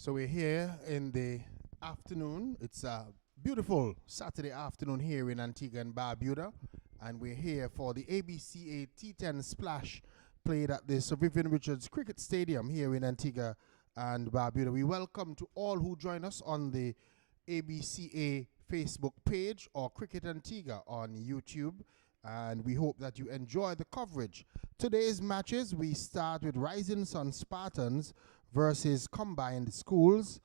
So we're here in the afternoon. It's a beautiful Saturday afternoon here in Antigua and Barbuda. And we're here for the ABCA T10 Splash played at the Sir Vivian Richards Cricket Stadium here in Antigua and Barbuda. We welcome to all who join us on the ABCA Facebook page or Cricket Antigua on YouTube. And we hope that you enjoy the coverage. Today's matches, we start with Rising Sun Spartans versus Combined Schools.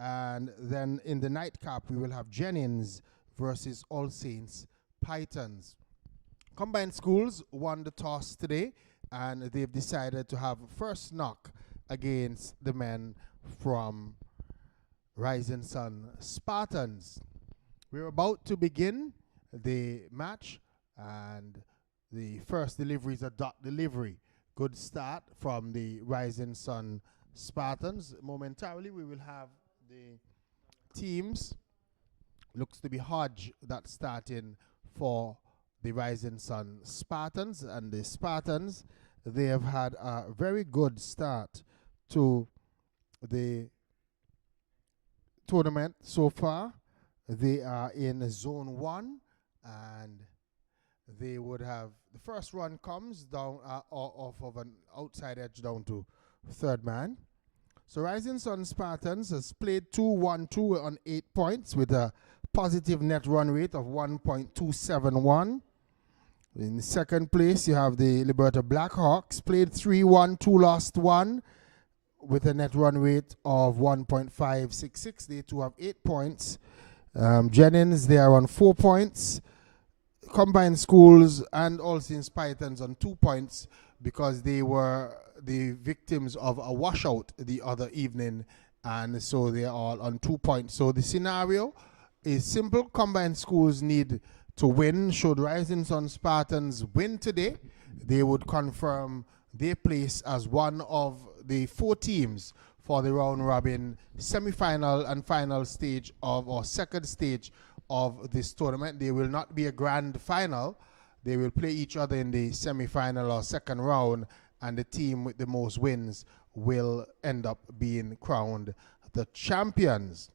And then in the nightcap, we will have Jennings versus All Saints Pythons. Combined Schools won the toss today, and they've decided to have first knock against the men from Rising Sun Spartans. We're about to begin the match, and the first delivery is a dot delivery. Good start from the Rising Sun Spartans. Momentarily, we will have the teams. Looks to be Hodge that's starting for the Rising Sun Spartans. And the Spartans, they have had a very good start to the tournament so far. They are in zone 1, and they would have the first run comes down off of an outside edge down to third man. So Rising Sun Spartans has played 2-1-2 on 8 points with a positive net run rate of 1.271. In second place, you have the Liberta Blackhawks, played 3-1-2, lost 1 with a net run rate of 1.566. They too have 8 points. Jennings, they are on 4 points. Combined Schools and All Saints Pythons on 2 points because they were the victims of a washout the other evening, and so they are all on 2 points. So the scenario is simple. Combined Schools need to win. Should Rising Sun Spartans win today, they would confirm their place as one of the 4 teams for the round robin semi-final and final stage of, or second stage of this tournament. They will not be a grand final. They will play each other in the semi-final or second round, and the team with the most wins will end up being crowned the champions.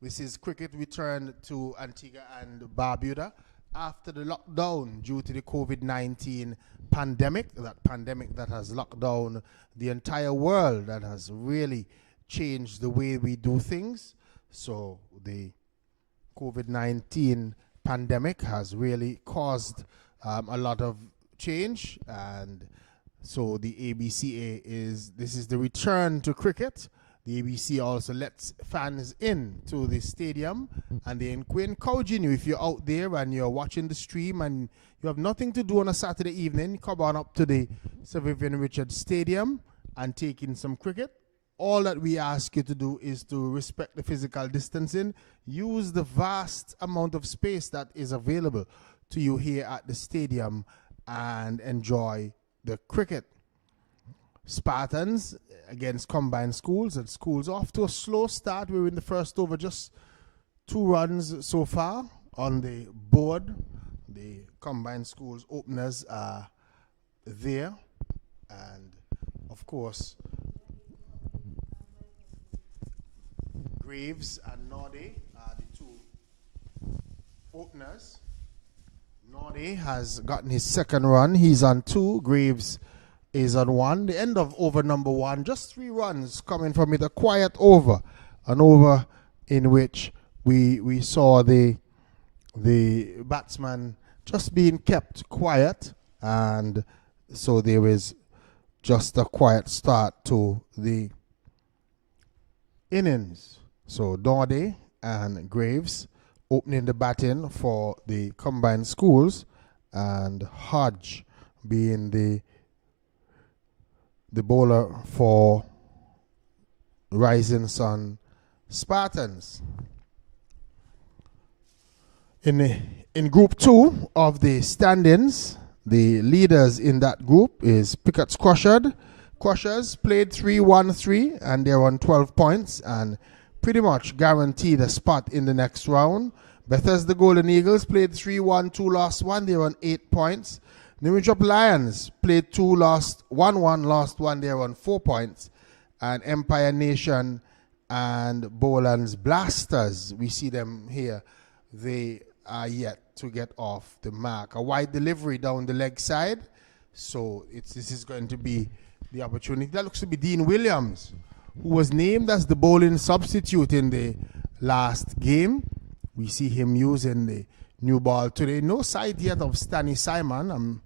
This is cricket returned to Antigua and Barbuda after the lockdown due to the COVID-19 pandemic, that pandemic that has locked down the entire world, that has really changed the way we do things. So the COVID-19 pandemic has really caused a lot of change, and so the ABCA this is the return to cricket. The ABCA also lets fans in to the stadium, and they encouraging you, if you're out there and you're watching the stream and you have nothing to do on a Saturday evening, come on up to the Sir Vivian Richards Stadium and take in some cricket. All that we ask you to do is to respect the physical distancing, use the vast amount of space that is available to you here at the stadium, and enjoy the cricket. Spartans against Combined Schools, and Schools off to a slow start. We're in the first over, just 2 runs so far on the board. The Combined Schools openers are there, and of course Graves and Norde are the 2 openers. Norde has gotten his second run. He's on 2. Graves is on 1. The end of over number 1, just 3 runs coming from it. A quiet over, an over in which we saw the batsman just being kept quiet, and so there is just a quiet start to the innings. So Norde and Graves opening the batting for the Combined Schools, and Hodge being the bowler for Rising Sun Spartans. In Group 2 of the standings, the leaders in that group is Pickett's Crushers played 3-1-3, and they're on 12 points and pretty much guaranteed a spot in the next round. Bethesda Golden Eagles played 3-1-2, lost 1. They're on 8 points. New Lions played 2, lost 1-1, lost 1. They're on 4 points. and Empire Nation and Boland's Blasters. We see them here. They are yet to get off the mark. A wide delivery down the leg side. So this is going to be the opportunity. That looks to be Dean Williams, who was named as the bowling substitute in the last game. We see him using the new ball today. No sight yet of Stanley Simon. I'm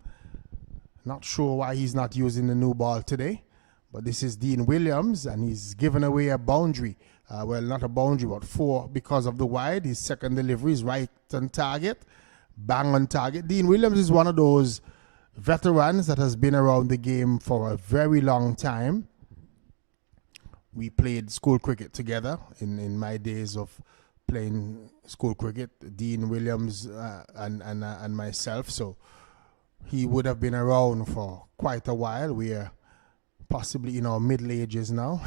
not sure why he's not using the new ball today. But this is Dean Williams, and he's given away a boundary. Well, not a boundary, but 4 because of the wide. His second delivery is right on target, bang on target. Dean Williams is one of those veterans that has been around the game for a very long time. We played school cricket together in my days of playing school cricket, Dean Williams and myself. So he would have been around for quite a while. We are possibly in our middle ages now.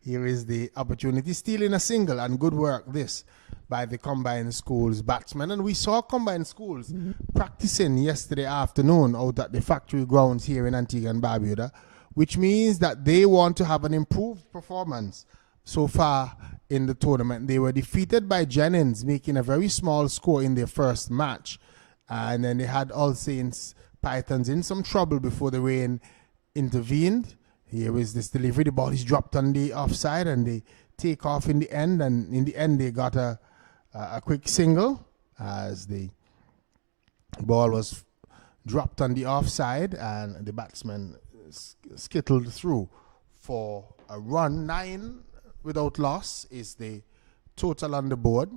Here is the opportunity. Stealing a single, and good work this by the Combined Schools batsmen. And we saw Combined Schools practicing yesterday afternoon out at the factory grounds here in Antigua and Barbuda, which means that they want to have an improved performance so far in the tournament. They were defeated by Jennings, making a very small score in their first match. And then they had All Saints Pythons in some trouble before the rain intervened. Here is this delivery. The ball is dropped on the offside, and they take off in the end. And in the end, they got a quick single as the ball was dropped on the offside, and the batsman skittled through for a run. 9 without loss is the total on the board.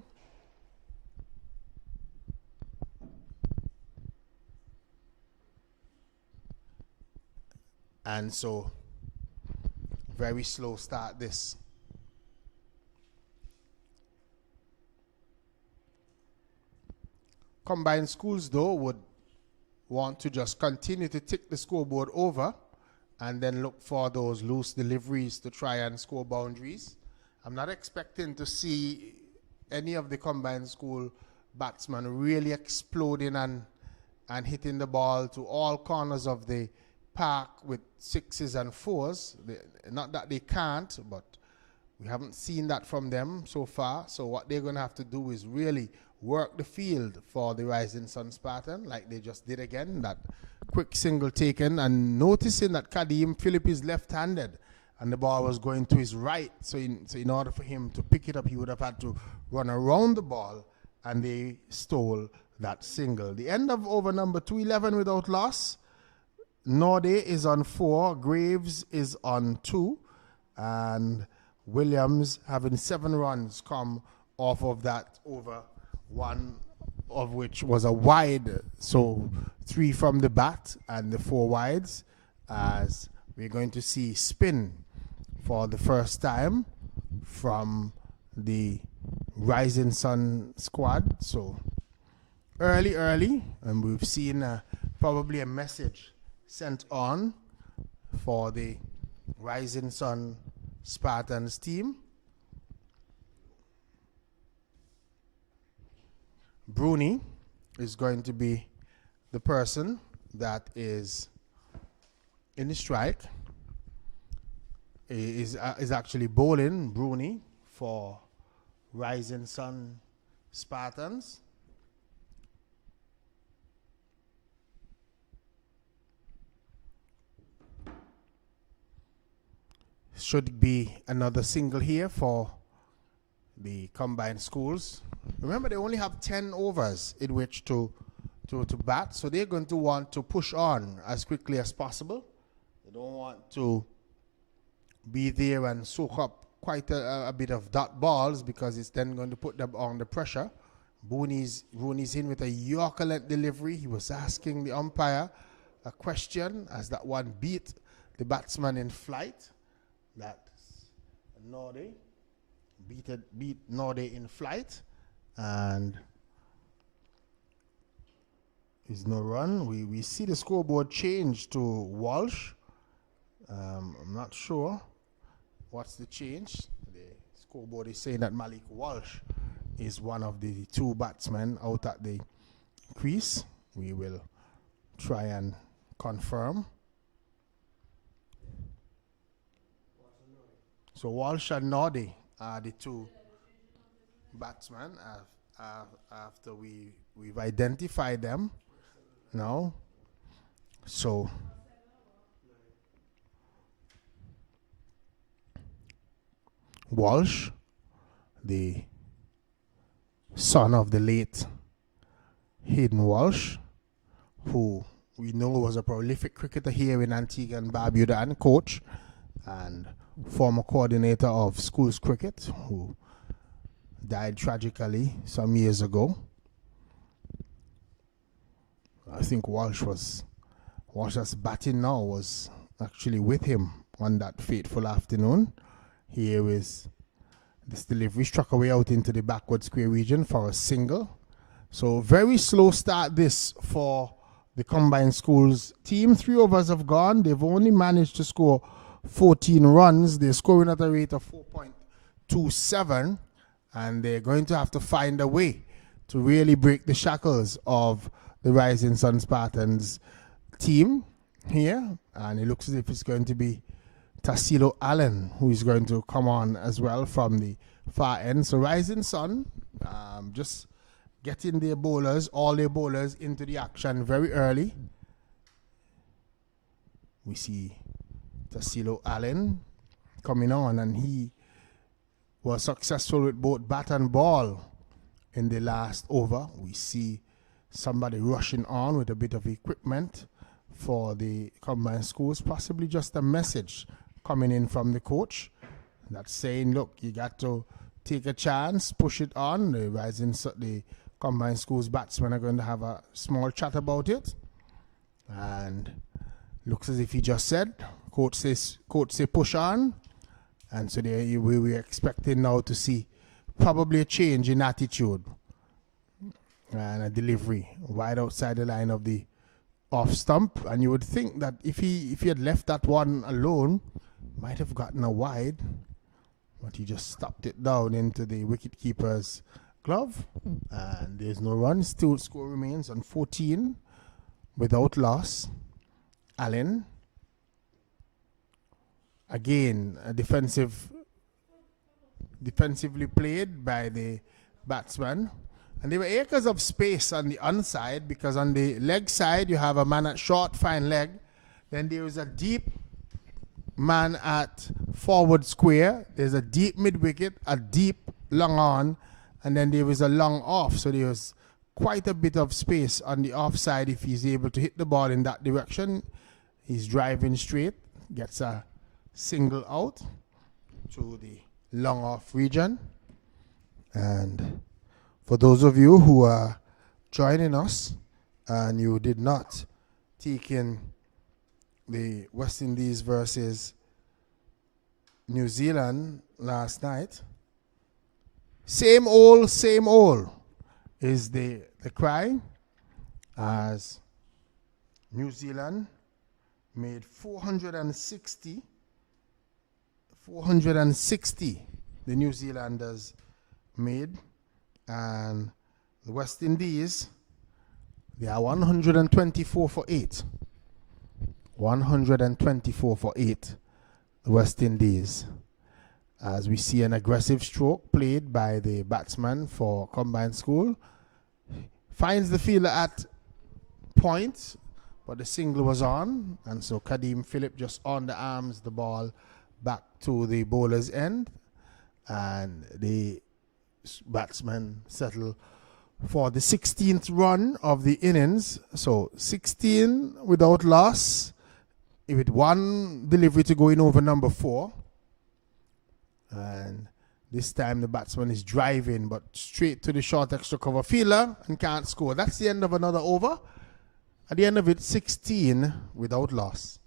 And so, very slow start this. Combined Schools, though, would want to just continue to tick the scoreboard over and then look for those loose deliveries to try and score boundaries. I'm not expecting to see any of the Combined School batsmen really exploding and hitting the ball to all corners of the park with 6s and 4s. Not that they can't, but we haven't seen that from them so far. So what they're going to have to do is really work the field for the Rising Sun Spartan, like they just did again. That quick single taken, and noticing that Kadeem Phillip is left-handed and the ball was going to his right. So in order for him to pick it up, he would have had to run around the ball, and they stole that single. The end of over number 211 without loss. Norde is on 4, Graves is on 2, and Williams having 7 runs come off of that over, 1 of which was a wide. So 3 from the bat and the 4 wides, as we're going to see spin for the first time from the Rising Sun squad. So early, and we've seen probably a message sent on for the Rising Sun Spartans team. Bruni is going to be the person that is in the strike. Is actually bowling, Bruni, for Rising Sun Spartans. Should be another single here for the Combined Schools. Remember, they only have 10 overs in which to bat, so they're going to want to push on as quickly as possible. They don't want to be there and soak up quite a bit of dot balls, because it's then going to put them under pressure. Rooney's in with a Yorker length delivery. He was asking the umpire a question as that one beat the batsman in flight. That Norde beat Norde in flight, and there's no run. We see the scoreboard change to Walsh. I'm not sure what's the change. The scoreboard is saying that Malik Walsh is one of the 2 batsmen out at the crease. We will try and confirm. So Walsh and Nordy are the two batsmen after we've identified them now. So Walsh, the son of the late Hayden Walsh, who we know was a prolific cricketer here in Antigua and Barbuda and coach and former coordinator of schools cricket, who died tragically some years ago. I think Walsh's batting now was actually with him on that fateful afternoon. Here is this delivery, struck away out into the backward square region for a single. So very slow start this for the combined schools team. 3 overs have gone. They've only managed to score 14 runs. They're scoring at a rate of 4.27, and they're going to have to find a way to really break the shackles of the rising Sun Spartans team here. And it looks as if it's going to be Tassilo Allen who is going to come on as well from the far end. So Rising Sun just getting their bowlers, all their bowlers into the action very early. We see Tassilo Allen coming on, and he was successful with both bat and ball in the last over. We see somebody rushing on with a bit of equipment for the combined schools, possibly just a message coming in from the coach that's saying, look, you got to take a chance, push it on. The combined schools batsmen are going to have a small chat about it, and looks as if he just said, coach say push on. And so we were expecting now to see probably a change in attitude and a delivery wide outside the line of the off stump. And you would think that if he had left that one alone, might have gotten a wide, but he just stopped it down into the wicketkeeper's glove. And there's no run. Still score remains on 14 without loss. Allen. Again, a defensively played by the batsman. And there were acres of space on the onside, because on the leg side you have a man at short, fine leg. Then there is a deep man at forward square. There's a deep mid wicket, a deep long on, and then there is a long off. So there's quite a bit of space on the offside if he's able to hit the ball in that direction. He's driving straight, gets a single out to the long off region. And for those of you who are joining us and you did not take in the West Indies versus New Zealand last night, same old is the cry, as New Zealand made 460 the New Zealanders made, and the West Indies, they are 124 for 8. 124 for 8, the West Indies. As we see an aggressive stroke played by the batsman for combined school. Finds the fielder at point, but the single was on, and so Kadeem Phillip just underarms the ball back to the bowler's end, and the batsmen settle for the 16th run of the innings. So 16 without loss, with one delivery to go in over number 4. And this time the batsman is driving, but straight to the short extra cover fielder and can't score. That's the end of another over. At the end of it, 16 without loss.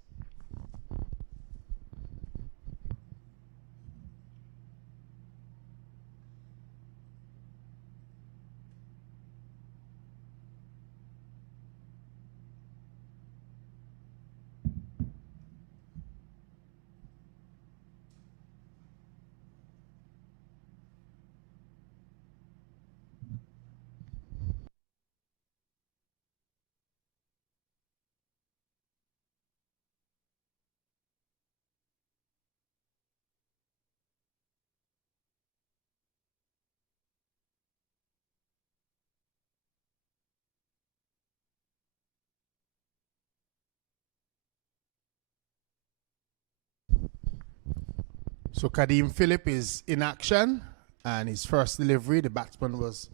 So Kadeem Phillip is in action, and his first delivery, the batsman was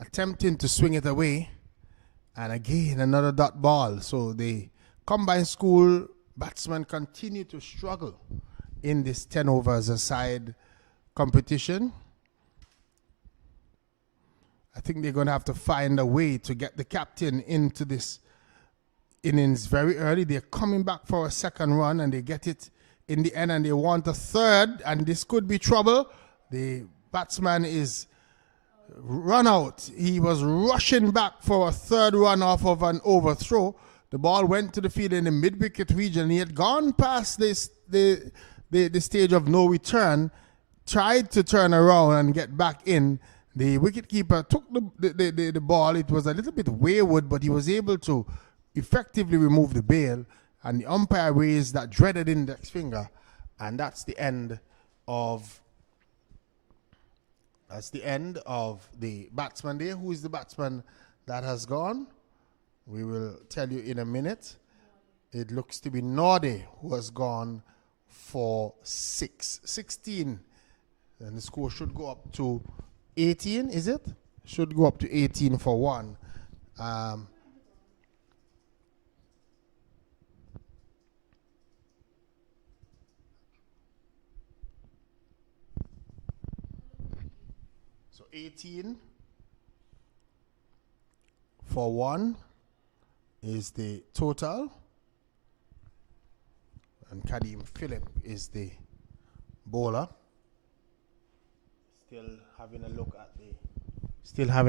attempting to swing it away, and again another dot ball. So the combined school batsmen continue to struggle in this 10 overs aside competition. I think they're going to have to find a way to get the captain into this innings very early. They're coming back for a second run, and they get it in the end, and they want a third, and this could be trouble. The batsman is run out. He was rushing back for a third run off of an overthrow. The ball went to the field in the mid-wicket region. He had gone past this the stage of no return, tried to turn around and get back in. The wicketkeeper took the ball. It was a little bit wayward, but he was able to effectively remove the bail, and the umpire raised that dreaded index finger, and that's the end of the batsman there. Who is the batsman that has gone? We will tell you in a minute. It looks to be Norde who has gone for 16, and the score should go up to 18, is it? Should go up to 18 for one. So 18 for one is the total, and Kadeem Phillip is the bowler. Still having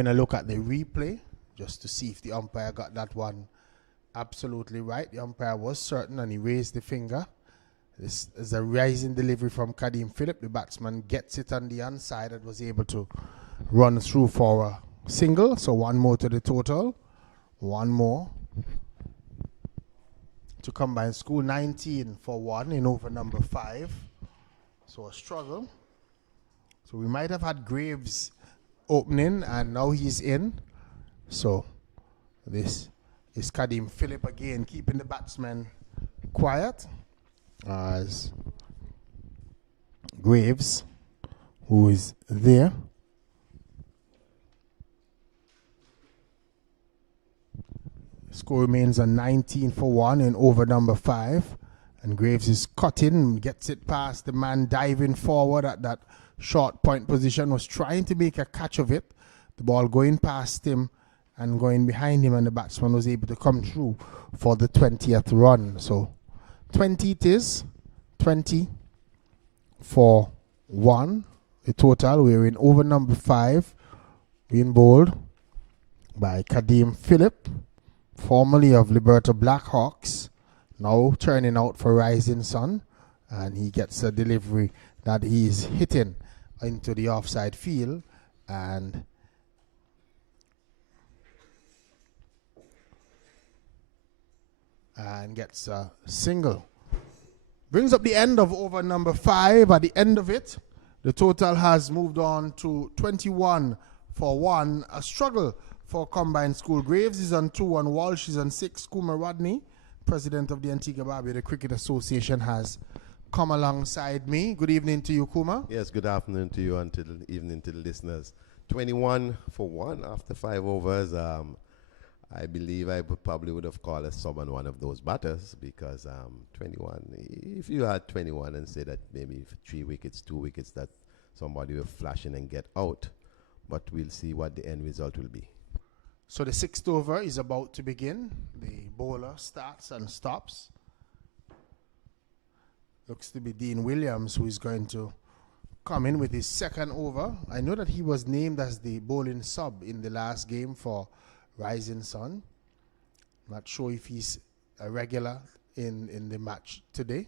a look at the replay just to see if the umpire got that one absolutely right. The umpire was certain, and he raised the finger. This is a rising delivery from Kadeem Phillip. The batsman gets it on the inside and was able to run through for a single. So one more to the total. One more to combine school. 19 for one in over number 5. So a struggle. So we might have had Graves opening, and now he's in. So this is Kadeem Phillip again, keeping the batsman quiet, as Graves, who is there. Score remains a 19 for one in over number 5. And Graves is cutting, gets it past the man diving forward at that short point position, was trying to make a catch of it. The ball going past him and going behind him, and the batsman was able to come through for the 20th run. So 20 it is, 20 for one. The total, we're in over number 5, being bowled by Kadeem Phillip, formerly of Liberta Blackhawks, now turning out for Rising Sun, and he gets a delivery that he's hitting into the offside field and gets a single. Brings up the end of over number 5. At the end of it, the total has moved on to 21 for 1. A struggle for combined school. Graves is on 2, and Walsh is on 6. Kuma Rodney, president of the Antigua Barbuda Cricket Association, has come alongside me. Good evening to you, Kuma. Yes, good afternoon to you and evening to the listeners. 21 for 1 after 5 overs. I believe I probably would have called a sub on one of those batters, because 21, if you had 21 and say that maybe 3 wickets, 2 wickets, that somebody will flash in and get out. But we'll see what the end result will be. So the 6th over is about to begin. The bowler starts and stops. Looks to be Dean Williams, who is going to come in with his 2nd over. I know that he was named as the bowling sub in the last game for Rising Sun. Not sure if he's a regular in the match today.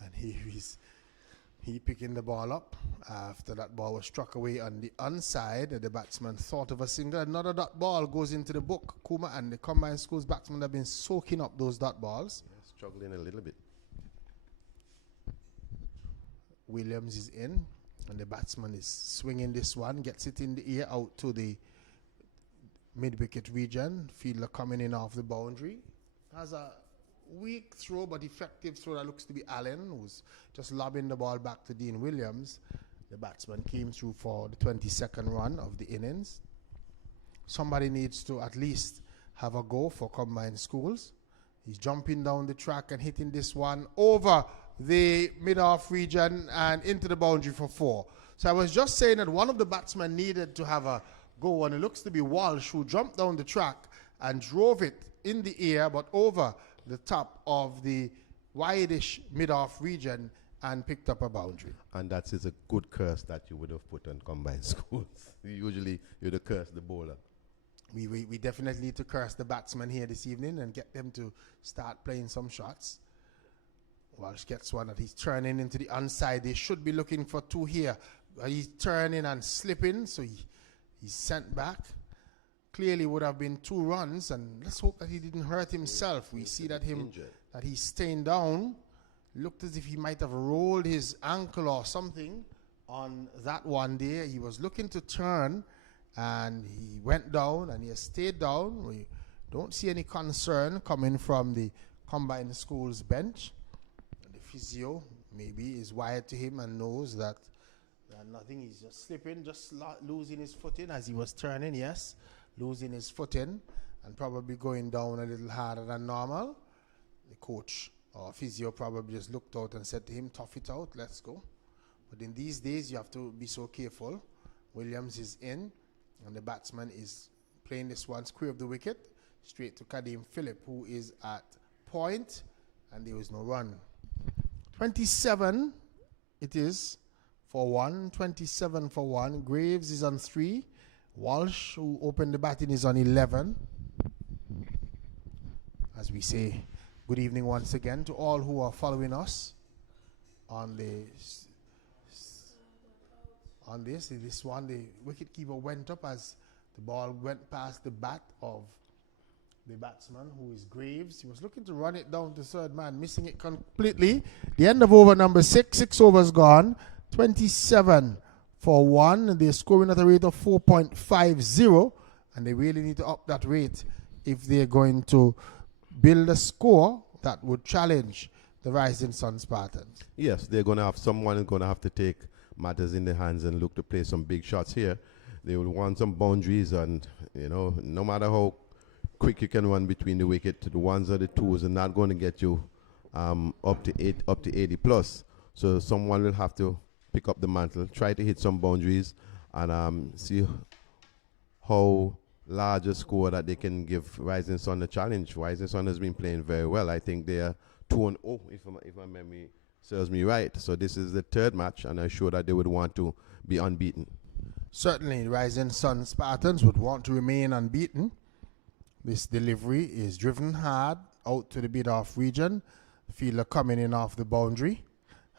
And he picking the ball up. After that ball was struck away on the onside, the batsman thought of a single. Another dot ball goes into the book. Kuma and the combined schools batsmen have been soaking up those dot balls. Yeah, struggling a little bit. Williams is in, and the batsman is swinging this one, gets it in the air out to the mid-wicket region. Fielder coming in off the boundary. Has a weak throw but effective throw that looks to be Allen, who's just lobbing the ball back to Dean Williams. The batsman came through for the 22nd run of the innings. Somebody needs to at least have a go for Combined Schools. He's jumping down the track and hitting this one over the mid-off region and into the boundary for 4. So I was just saying that one of the batsmen needed to have a go, and it looks to be Walsh, who jumped down the track and drove it in the air but over the top of the wide-ish mid-off region and picked up a boundary. And that is a good curse that you would have put on Combined Schools. Usually you'd have cursed the bowler. We definitely need to curse the batsman here this evening and get them to start playing some shots. Walsh gets one that he's turning into the onside. They should be looking for 2 here. He's turning and slipping, so he's sent back. Clearly would have been 2 runs, and let's hope that he didn't hurt himself. We see that he's staying down. Looked as if he might have rolled his ankle or something on that one there. He was looking to turn, and he went down, and he has stayed down. We don't see any concern coming from the Combined Schools bench. The physio maybe is wired to him and knows that nothing. He's just slipping, just losing his footing as he was turning, yes. Losing his footing and probably going down a little harder than normal. The coach or physio probably just looked out and said to him, tough it out, let's go. But in these days, you have to be so careful. Williams is in, and the batsman is playing this one square of the wicket, straight to Kadeem Phillip, who is at point, and there was no run. 27 it is for 1, 27 for 1. Graves is on 3. Walsh, who opened the batting, is on 11. As we say, good evening once again to all who are following us on this one. The wicketkeeper went up as the ball went past the bat of the batsman, who is Graves. He was looking to run it down to third man, missing it completely. The end of over number 6. 6 overs gone. 27 for 1, and they're scoring at a rate of 4.50, and they really need to up that rate if they're going to build a score that would challenge the rising Sun Spartans. Yes, they're going to have someone who's going to have to take matters in their hands and look to play some big shots here. They will want some boundaries, and no matter how quick you can run between the wicket, the ones or the twos are not going to get you up to 80 plus. So someone will have to pick up the mantle, try to hit some boundaries, and see how large a score that they can give Rising Sun a challenge. Rising Sun has been playing very well. I think they are 2-0, if my memory serves me right. So this is the 3rd match, and I'm sure that they would want to be unbeaten. Certainly, Rising Sun Spartans would want to remain unbeaten. This delivery is driven hard out to the mid-off region. The fielder coming in off the boundary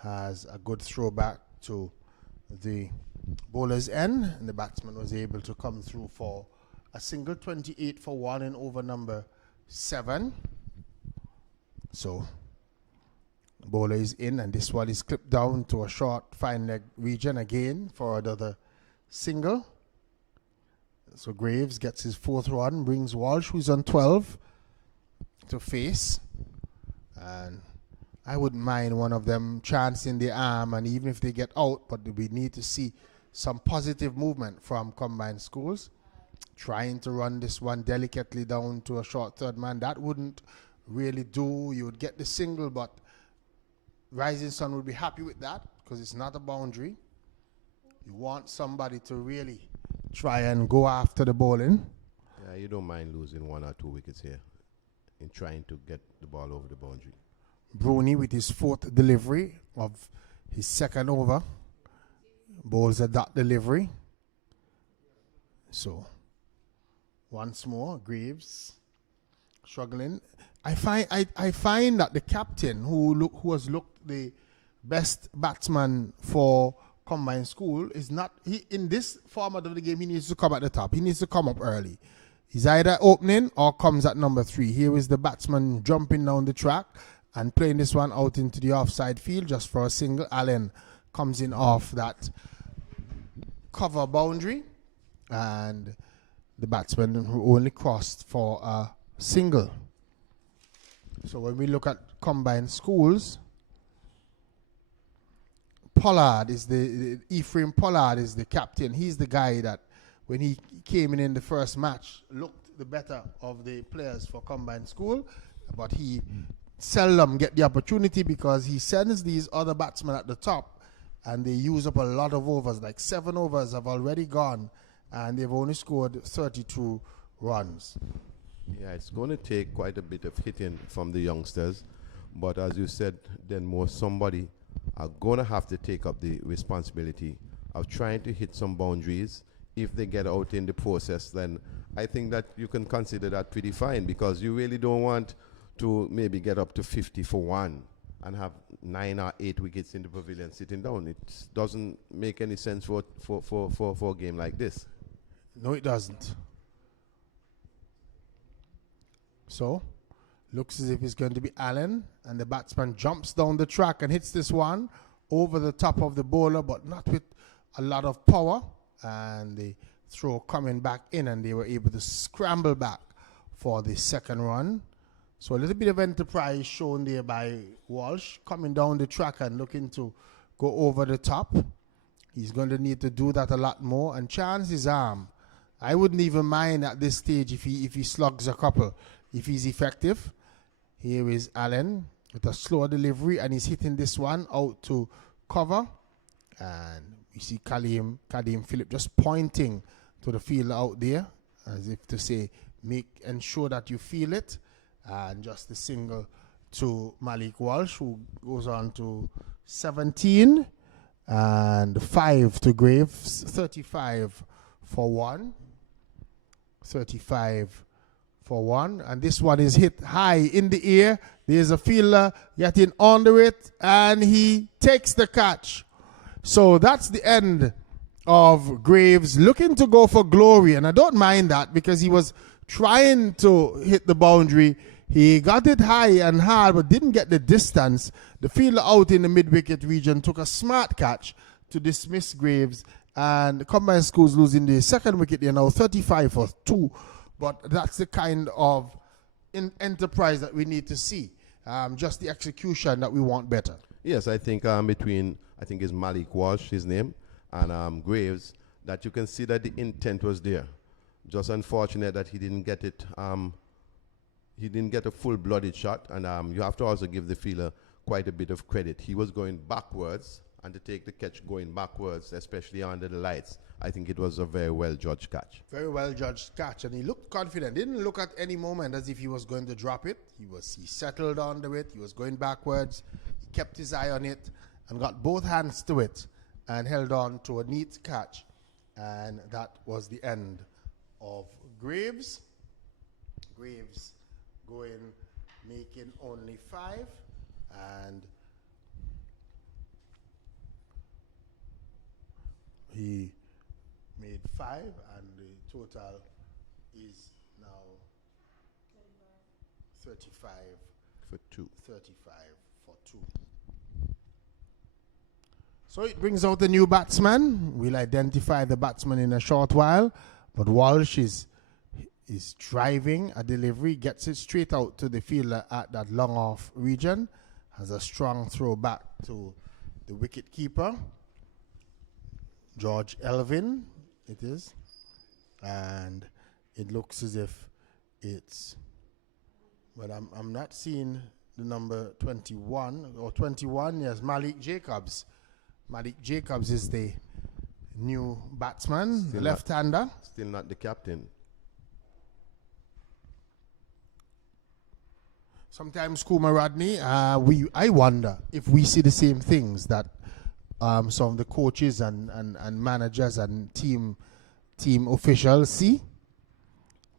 has a good throwback to the bowler's end, and the batsman was able to come through for a single. 28 for 1 in over number 7. So the bowler is in, and this one is clipped down to a short fine leg region again for another single. So Graves gets his 4th run, brings Walsh, who's on 12, to face, and I wouldn't mind one of them chancing the arm, and even if they get out, but we need to see some positive movement from Combined Schools. Trying to run this one delicately down to a short third man, that wouldn't really do. You would get the single, but Rising Sun would be happy with that because it's not a boundary. You want somebody to really try and go after the bowling. Yeah, you don't mind losing 1 or 2 wickets here in trying to get the ball over the boundary. Bruni with his 4th delivery of his 2nd over. Bowls a dot delivery. So, once more, Graves struggling. I find that the captain, who has looked the best batsman for Combined School, is not, in this format of the game, he needs to come at the top. He needs to come up early. He's either opening or comes at number 3. Here is the batsman jumping down the track and playing this one out into the offside field just for a single. Allen comes in off that cover boundary, and the batsman who only crossed for a single. So when we look at combined schools, Pollard is Ephraim Pollard is the captain. He's the guy that when he came in the first match looked the better of the players for combined school, but he seldom get the opportunity because he sends these other batsmen at the top and they use up a lot of overs. Like 7 overs have already gone and they've only scored 32 runs. Yeah, it's going to take quite a bit of hitting from the youngsters, but as you said, then somebody are going to have to take up the responsibility of trying to hit some boundaries. If they get out in the process, then I think that you can consider that pretty fine, because you really don't want to maybe get up to 50 for 1 and have 9 or 8 wickets in the pavilion sitting down. It doesn't make any sense for a game like this. No, it doesn't. So, looks as if it's going to be Allen, and the batsman jumps down the track and hits this one over the top of the bowler, but not with a lot of power. And the throw coming back in, and they were able to scramble back for the second run. So a little bit of enterprise shown there by Walsh, coming down the track and looking to go over the top. He's going to need to do that a lot more, and chance his arm. I wouldn't even mind at this stage if he slugs a couple, if he's effective. Here is Allen with a slower delivery, and he's hitting this one out to cover. And you see Kadim Phillip just pointing to the fielder out there as if to say, ensure that you feel it. And just a single to Malik Walsh, who goes on to 17. And 5 to Graves, 35 for 1. 35 for 1. And this one is hit high in the air. There's a fielder getting under it, and he takes the catch. So that's the end of Graves looking to go for glory. And I don't mind that, because he was trying to hit the boundary. He got it high and hard, but didn't get the distance. The fielder out in the mid-wicket region took a smart catch to dismiss Graves. And the combined schools losing the second wicket. They're now 35 for 2. But that's the kind of enterprise that we need to see. Just the execution that we want better. Yes, I think it's Malik Walsh, his name, and Graves, that you can see that the intent was there. Just unfortunate that he didn't get it. He didn't get a full-blooded shot, and you have to also give the fielder quite a bit of credit. He was going backwards, and to take the catch going backwards, especially under the lights, I think it was a very well-judged catch. Very well-judged catch, and he looked confident. Didn't look at any moment as if he was going to drop it. He settled under it. He was going backwards. He kept his eye on it and got both hands to it and held on to a neat catch. And that was the end of Graves. Graves making only 5, and he made 5, and the total is now 35 for 2. 35 for 2. So it brings out the new batsman. We'll identify the batsman in a short while, but Walsh is driving a delivery, gets it straight out to the fielder at that long off region, has a strong throw back to the wicket keeper, George Elvin, it is, and it looks as if it's, but I'm not seeing the number 21, or 21, yes, Malik Jacobs. Malik Jacobs is the new batsman, the left-hander. Still not the captain. Sometimes, Kuma Rodney, I wonder if we see the same things that some of the coaches and managers and team officials see.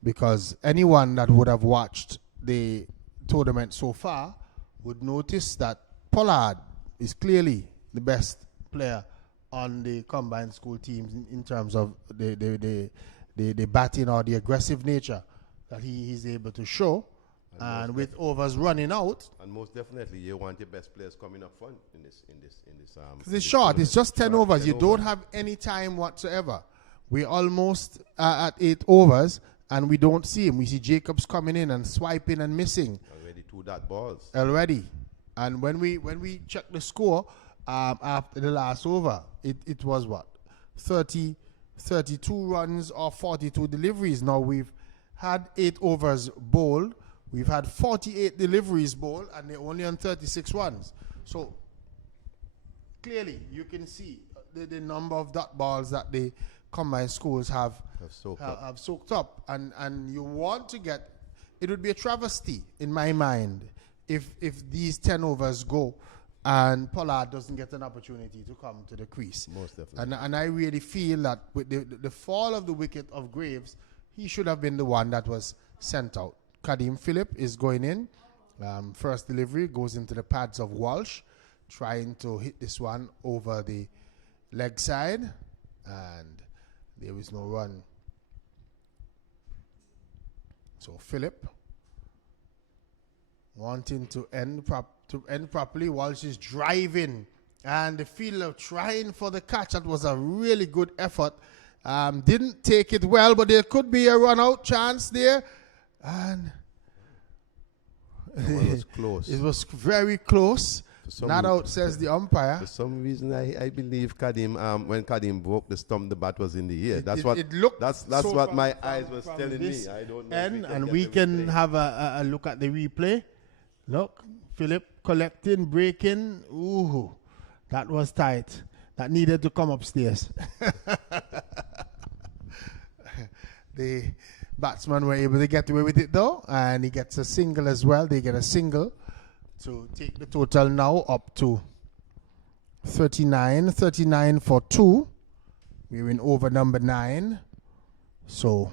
Because anyone that would have watched the tournament so far would notice that Pollard is clearly the best player on the combined school teams in terms of the batting or the aggressive nature that he is able to show. And with overs running out, and most definitely, you want your best players coming up front in this. Because it's short. It's just 10 overs. You don't have any time whatsoever. We're almost at 8 overs, and we don't see him. We see Jacobs coming in and swiping and missing. Already 2 dot balls. already. And when we check the score after the last over, it was what? 32 runs or 42 deliveries. Now we've had 8 overs bowled. We've had 48 deliveries bowled, and they're only on 36 runs. So clearly you can see the number of dot balls that the combined schools have soaked up. And you want to get, it would be a travesty in my mind if these 10 overs go and Pollard doesn't get an opportunity to come to the crease. Most definitely. And I really feel that with the fall of the wicket of Graves, he should have been the one that was sent out. Kadeem Phillip is going in. First delivery goes into the pads of Walsh, trying to hit this one over the leg side, and there is no run. So Phillip wanting to end properly. Walsh is driving, and the fielder trying for the catch. That was a really good effort. Didn't take it well, but there could be a run-out chance there. And it was close. It was very close. Not out, says the umpire. For some reason, I believe Kadeem, when Kadeem broke the stump, the bat was in the air. That's so what my eyes was telling me. I don't know. And we can have a look at the replay. Look, Phillip collecting, breaking. Ooh, that was tight. That needed to come upstairs. The batsmen were able to get away with it though, and he gets a single as well. They get a single to take the total now up to 39 for 2. We're in over number 9. So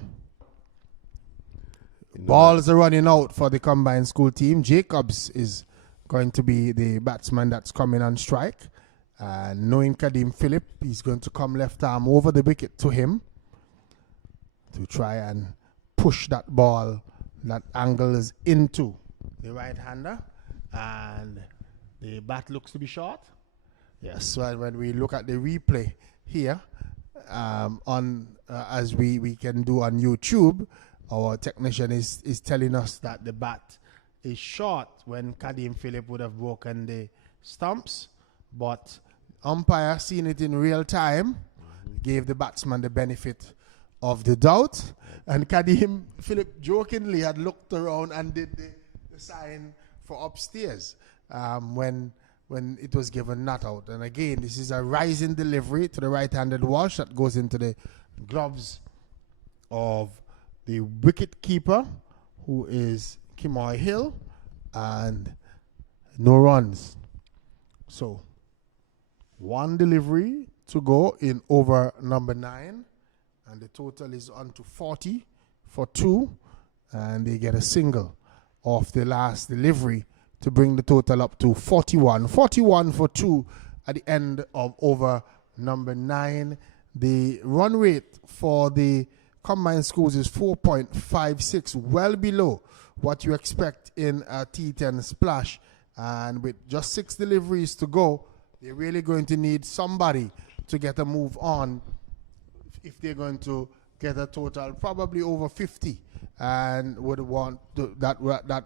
balls are running out for the combined school team. Jacobs is going to be the batsman that's coming on strike. And knowing Kadeem Phillip, he's going to come left arm over the wicket to him to try and push that ball that angles into the right-hander. And the bat looks to be short. Yes, so when we look at the replay here, as we can do on YouTube, our technician is telling us that the bat is short when Kadeem Phillip would have broken the stumps, but umpire seeing it in real time gave the batsman the benefit of the doubt, and Kadeem Phillip jokingly had looked around and did the sign for upstairs when it was given not out. And again, this is a rising delivery to the right-handed Walsh that goes into the gloves of the wicket keeper, who is Kimoy Hill, and no runs. So one delivery to go in over number 9, and the total is on to 40 for 2, and they get a single off the last delivery to bring the total up to 41 for 2 at the end of over number 9. The run rate for the combined schools is 4.56, well below what you expect in a T10 splash, and with just 6 deliveries to go, they're really going to need somebody to get a move on if they're going to get a total probably over 50, and would want to, that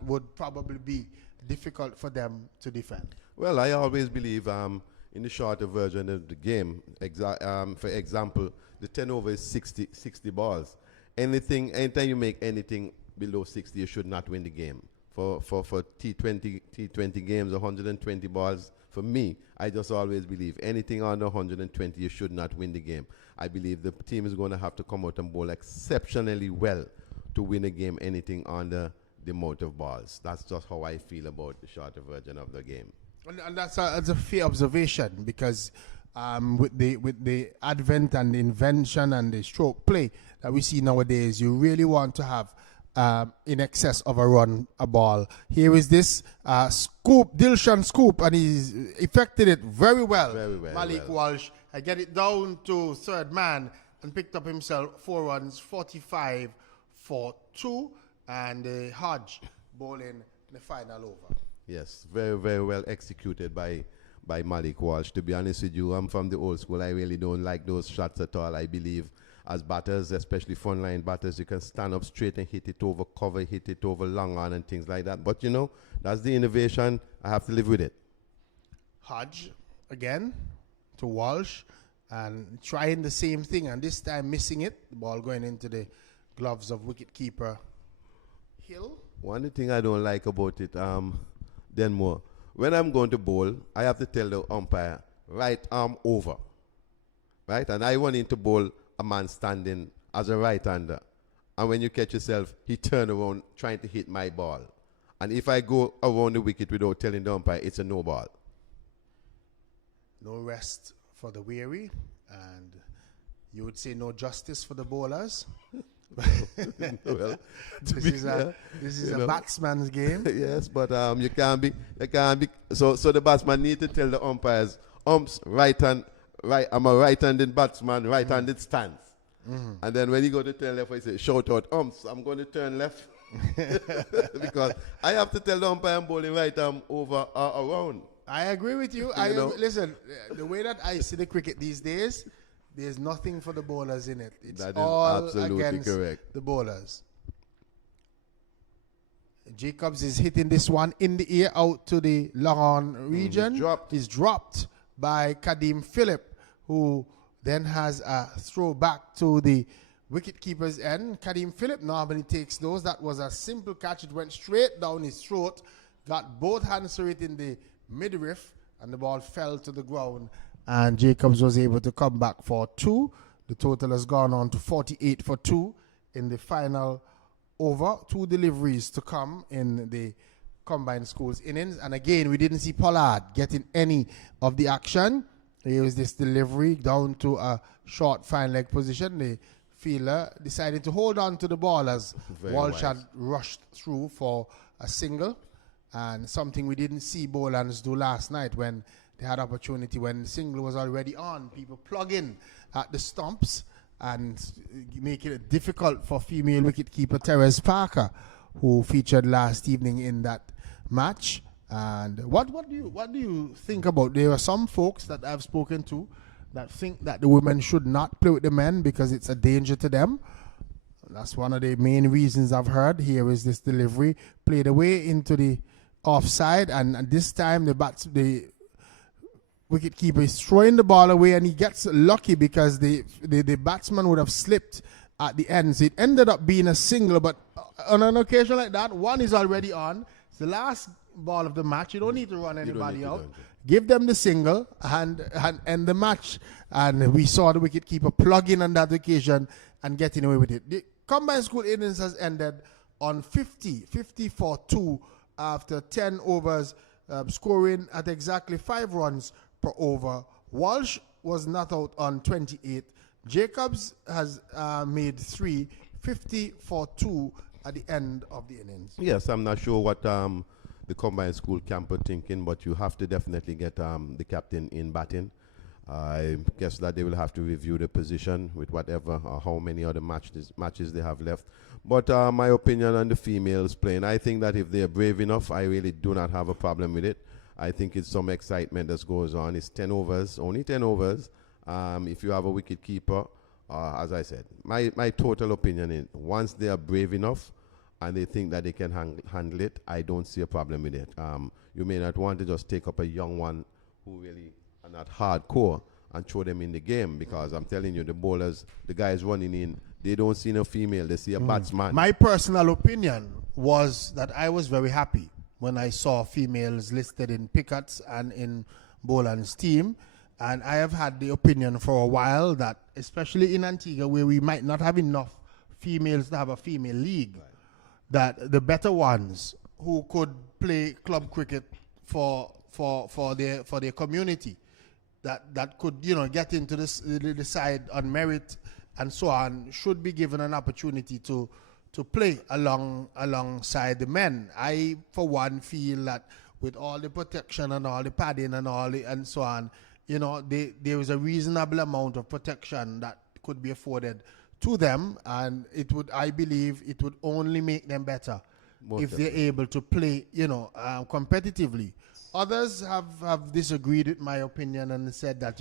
would probably be difficult for them to defend. Well, I always believe in the shorter version of the game, for example, the 10 over is 60 balls. Anytime you make anything below 60, you should not win the game. For T20 games, 120 balls, for me, I just always believe anything under 120, you should not win the game. I believe the team is going to have to come out and bowl exceptionally well to win a game, anything under the amount of balls. That's just how I feel about the shorter version of the game. And that's a fair observation, because with the advent and the invention and the stroke play that we see nowadays, you really want to have in excess of a run a ball. Here is this scoop, Dilshan scoop, and he's effected it very well. Malik Walsh, I get it down to third man and picked up himself 4 runs, 45 for 2, and Hodge bowling the final over. Yes, very, very well executed by Malik Walsh. To be honest with you, I'm from the old school. I really don't like those shots at all. I believe as batters, especially frontline batters, you can stand up straight and hit it over cover, hit it over long on and things like that. But, that's the innovation. I have to live with it. Hodge again to Walsh and trying the same thing, and this time missing it. The ball going into the gloves of wicketkeeper Hill. One thing I don't like about it, Denmore, when I'm going to bowl, I have to tell the umpire, right arm over. Right? And I want him to bowl a man standing as a right-hander. And when you catch yourself, he turn around trying to hit my ball. And if I go around the wicket without telling the umpire, it's a no ball. No rest for the weary, and you would say no justice for the bowlers. Well, this is a batsman's game. Yes, but you can't be. So the batsman need to tell the umpires, umps, right, I'm a right-handed batsman, right-handed stance. And then when you go to turn left, I say, shout out, umps, I'm going to turn left. Because I have to tell the umpire I'm bowling right arm over or around. I agree with you. Listen, the way that I see the cricket these days, there's nothing for the bowlers in it. It's that is all absolutely against correct. the bowlers. Jacobs is hitting this one in the air out to the long on region. He's dropped by Kadeem Phillip, who then has a throw back to the wicketkeeper's end. Kadeem Phillip normally takes those. That was a simple catch. It went straight down his throat, got both hands to it in the midriff, and the ball fell to the ground. And Jacobs was able to come back for 2. The total has gone on to 48 for 2 in the final over. 2 deliveries to come in the combined schools innings. And again, we didn't see Pollard getting any of the action. Here was this delivery down to a short fine leg position. The fielder decided to hold on to the ball as Walsh had rushed through for a single. And something we didn't see bowlers do last night when they had opportunity, when the single was already on. People plug in at the stumps and making it difficult for female wicketkeeper Therese Parker, who featured last evening in that match. And what do you think about? There are some folks that I've spoken to that think that the women should not play with the men because it's a danger to them. That's one of the main reasons I've heard. Here is this delivery played away into the offside, and this time the wicketkeeper is throwing the ball away, and he gets lucky because the batsman would have slipped at the end. So it ended up being a single, but on an occasion like that, one is already on. It's the last ball of the match. You don't need to run anybody out. Give them the single and end the match. And we saw the wicketkeeper plug in on that occasion and getting away with it. The combined school innings has ended on 50 for 2 after 10 overs, scoring at exactly 5 runs per over. Walsh was not out on 28. Jacobs has made 3, 50 for 2 at the end of the innings. Yes, I'm not sure what the combined school camp are thinking, but you have to definitely get the captain in batting. I guess that they will have to review the position with whatever or how many other matches they have left. But my opinion on the females playing, I think that if they're brave enough, I really do not have a problem with it. I think it's some excitement that goes on. It's 10 overs, only 10 overs. If you have a wicket keeper, as I said, my total opinion is once they are brave enough and they think that they can handle it, I don't see a problem with it. You may not want to just take up a young one who really are not hardcore and throw them in the game, because I'm telling you, the bowlers, the guys running in, they don't see no female, they see a batsman. My personal opinion was that I was very happy when I saw females listed in Pickett's and in Boland's team. And I have had the opinion for a while that, especially in Antigua, where we might not have enough females to have a female league, that the better ones who could play club cricket for their community, that could get into the side on merit and so on, should be given an opportunity to play alongside the men. I, for one, feel that with all the protection and all the padding and so on, there is a reasonable amount of protection that could be afforded to them, and I believe it would only make them better if they're able to play, competitively. Others have disagreed with my opinion and said that,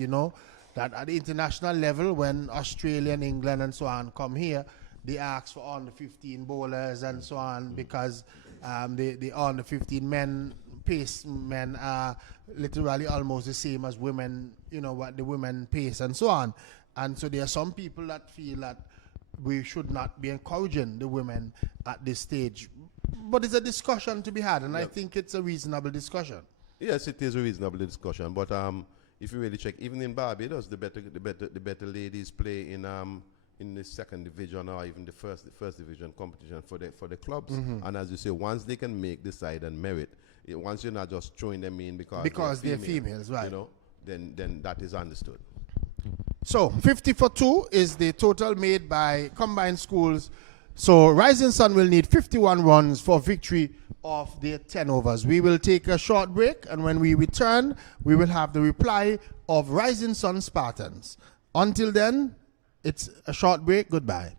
that at the international level, when Australia and England and so on come here, they ask for under 15 bowlers and so on because the under 15 pace men are literally almost the same as women, what the women pace and so on. And so there are some people that feel that we should not be encouraging the women at this stage. But it's a discussion to be had, and I think it's a reasonable discussion. Yes, it is a reasonable discussion. But if you really check, even in Barbados, the better ladies play in the second division or even the first division competition for the clubs. And as you say, once they can make the side and merit, once you're not just throwing them in because they're females, right? Then that is understood. So 50 for 2 is the total made by combined schools. So Rising Sun will need 51 runs for victory of their 10 overs. We will take a short break, and when we return, we will have the reply of Rising Sun Spartans. Until then, it's a short break. Goodbye.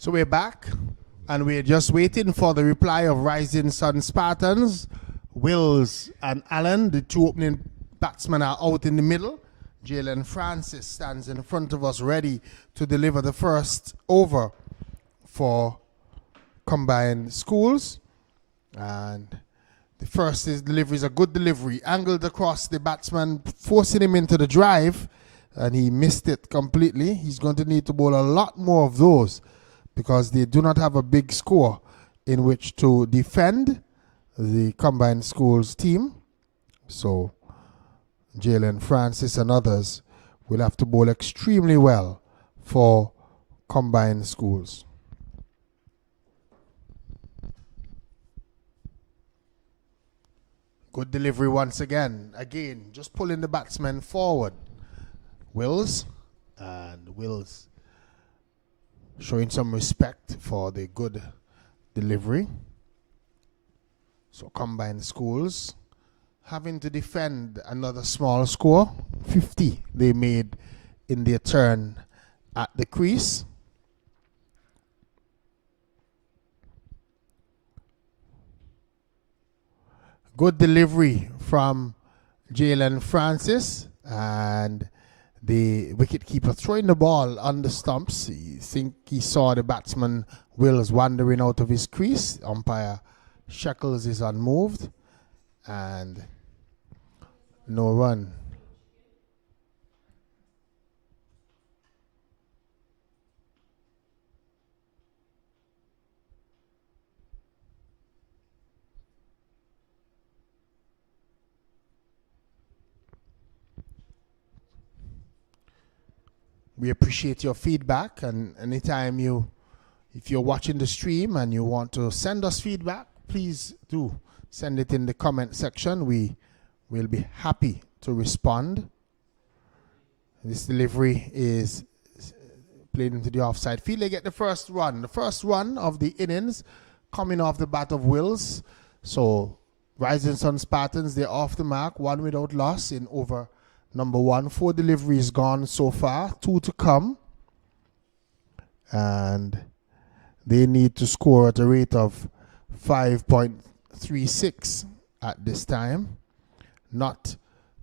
So we're back, and we're just waiting for the reply of Rising Sun Spartans. Wills and Allen, the two opening batsmen, are out in the middle. Jalen Francis stands in front of us ready to deliver the first over for Combined Schools. And the first delivery is a good delivery, angled across the batsman, forcing him into the drive, and he missed it completely. He's going to need to bowl a lot more of those because they do not have a big score in which to defend the Combined Schools team. So Jalen Francis and others will have to bowl extremely well for Combined Schools. Good delivery once again. Again, just pulling the batsman forward. Wills showing some respect for the good delivery. So Combined Schools having to defend another small score. 50 they made in their turn at the crease. Good delivery from Jalen Francis, and the wicketkeeper throwing the ball on the stumps. I think he saw the batsman Wills wandering out of his crease. Umpire Shekels is unmoved, and no run. We appreciate your feedback, and anytime if you're watching the stream and you want to send us feedback, please do send it in the comment section. We will be happy to respond. This delivery is played into the offside field. They get the first run. The first run of the innings coming off the bat of Wills. So Rising Sun Spartans, they're off the mark, one without loss in over number 1. 4 deliveries gone so far, 2 to come. And they need to score at a rate of 5.36 at this time. Not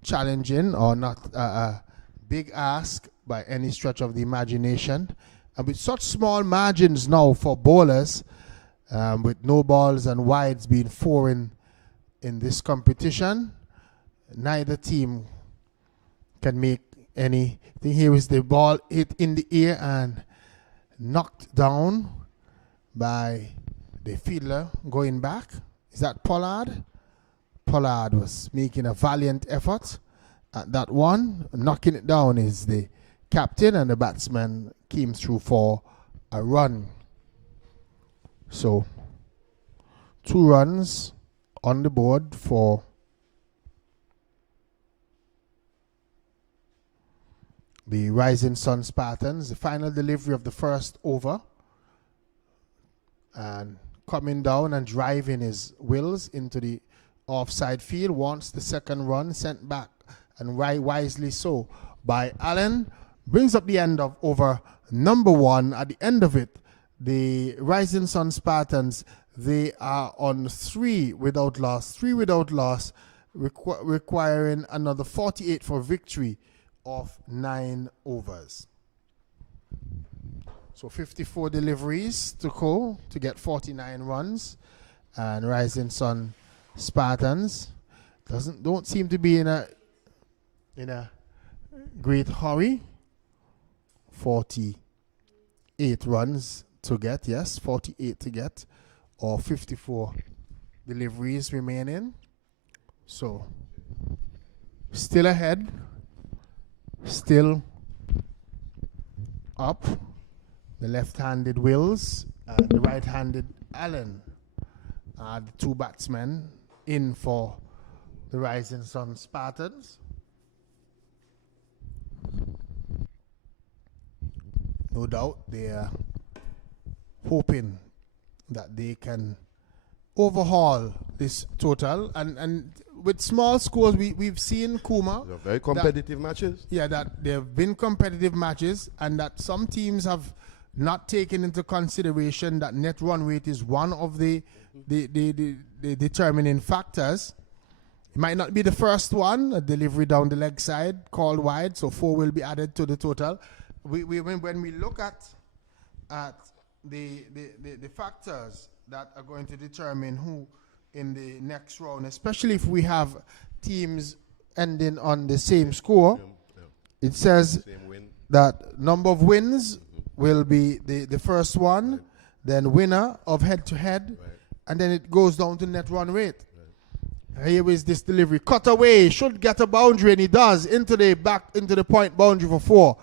challenging or not a big ask by any stretch of the imagination. And with such small margins now for bowlers, with no balls and wides being foreign in this competition, neither team can make anything. Here is the ball hit in the air and knocked down by the fielder going back. Is that Pollard? Pollard was making a valiant effort at that one. Knocking it down is the captain, and the batsman came through for a run. So 2 runs on the board for the Rising Sun Spartans. The final delivery of the first over, and coming down and driving is Wills into the offside field. Wants the second run, sent back, and wisely so by Allen. Brings up the end of over number 1. At the end of it, the Rising Sun Spartans, they are on 3 without loss. 3 without loss, requiring another 48 for victory of 9 overs. So 54 deliveries to go to get 49 runs, and Rising Sun Spartans don't seem to be in a great hurry. 48 runs to get, yes, 48 to get, or 54 deliveries remaining. So still ahead, still up. The left-handed Wills and the right-handed Allen are the 2 batsmen in for the Rising Sun Spartans. No doubt they are hoping that they can overhaul this total, and with small scores, we've seen Kuma. They're very competitive matches. Yeah, that there have been competitive matches, and that some teams have not taking into consideration that net run rate is one of the determining factors. It might not be the first one, a delivery down the leg side, called wide, so 4 will be added to the total. When we look at the factors that are going to determine who in the next round, especially if we have teams ending on the same score, it says that number of wins will be the first one, then winner of head-to-head, and then it goes down to net run rate. Here is this delivery. Cut away, should get a boundary, and he does, into the point boundary for 4.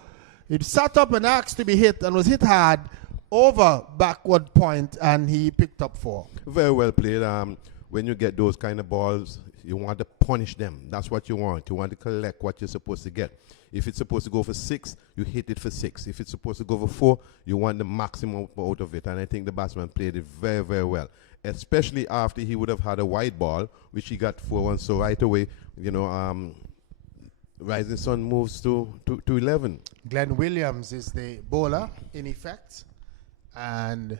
It sat up and asked to be hit and was hit hard over backward point, and he picked up 4. Very well played. When you get those kind of balls, you want to punish them. That's what you want. You want to collect what you're supposed to get. If it's supposed to go for 6, you hit it for 6. If it's supposed to go for 4, you want the maximum out of it. And I think the batsman played it very, very well, especially after he would have had a wide ball, which he got 4-1. So right away, Rising Sun moves to 11. Glenn Williams is the bowler, in effect. And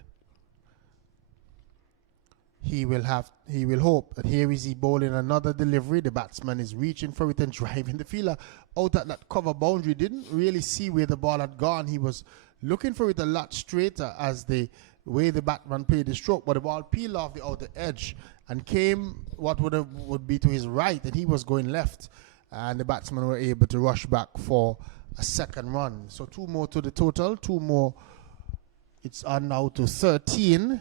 he will hope that here is he bowling another delivery. The batsman is reaching for it and driving the fielder out at that cover boundary. Didn't really see where the ball had gone. He was looking for it a lot straighter as the way the batsman played the stroke, but the ball peeled off the outer edge and came what would be to his right, and he was going left, and the batsmen were able to rush back for a second run. So 2 more to the total, 2 more. It's on now to 13,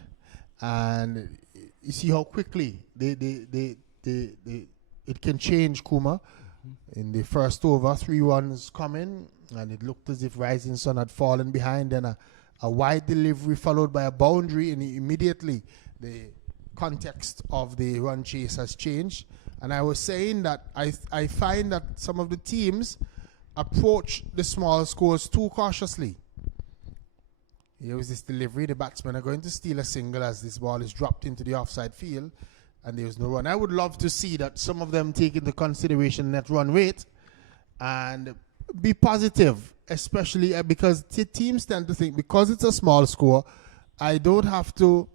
and you see how quickly it can change, Kuma. In the first over, 3 runs coming, and it looked as if Rising Sun had fallen behind. Then a wide delivery followed by a boundary, and immediately the context of the run chase has changed. And I was saying that I find that some of the teams approach the small scores too cautiously. Here is this delivery. The batsmen are going to steal a single as this ball is dropped into the offside field, and there's no run. I would love to see that some of them take into consideration net run rate and be positive, especially because teams tend to think because it's a small score, I don't have to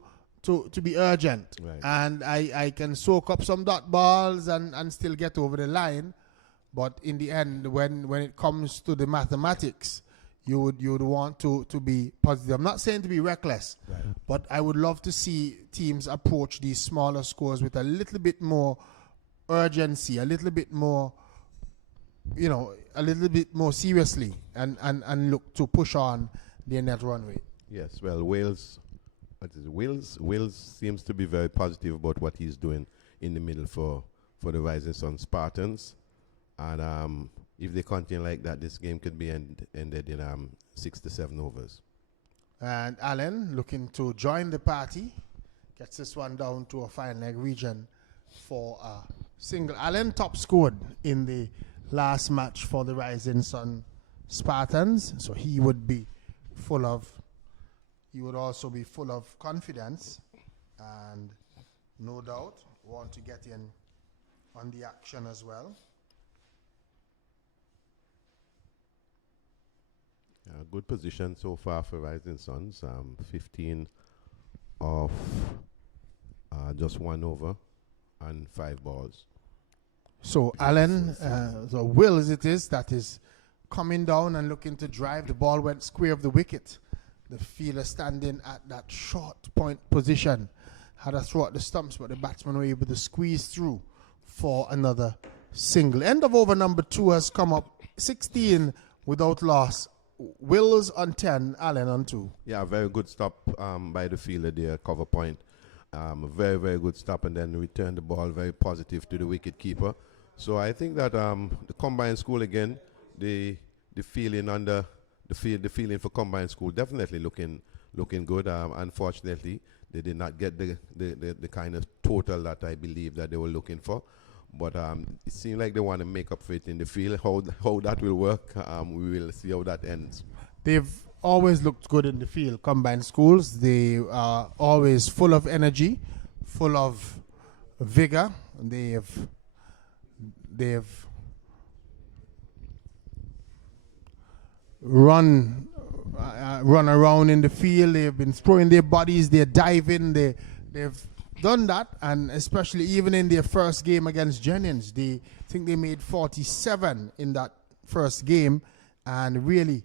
be urgent. Right. And I can soak up some dot balls and still get over the line. But in the end, when it comes to the mathematics, you would want to be positive. I'm not saying to be reckless, right, but I would love to see teams approach these smaller scores with a little bit more urgency, a little bit more, a little bit more seriously, and look to push on their net run rate. Yes, well, Wales seems to be very positive about what he's doing in the middle for the Rising Sun Spartans, and if they continue like that, this game could be ended in 6 to 7 overs. And Allen looking to join the party, gets this one down to a final leg region for a single. Allen top scored in the last match for the Rising Sun Spartans, so he would also be full of confidence and no doubt want to get in on the action as well. Good position so far for Rising Suns. 15 of just 1 over and 5 balls. So Allen, so Wills it is that is coming down and looking to drive. The ball went square of the wicket. The fielder standing at that short point position had a throw at the stumps, but the batsmen were able to squeeze through for another single. End of over number 2 has come up 16 without loss. Wills on 10, Allen on 2. Yeah, very good stop by the fielder there, cover point. Very, very good stop, and then return the ball very positive to the wicket keeper. So I think that the combined school again, the feeling under the feeling for combined school definitely looking good. Unfortunately, they did not get the kind of total that I believe that they were looking for. But it seems like they want to make up for it in the field. How that will work, we will see how that ends. They've always looked good in the field, combined schools. They are always full of energy, full of vigor. They've run run around in the field. They've been throwing their bodies. They're diving. They've done that, and especially even in their first game against Jennings, they think they made 47 in that first game, and really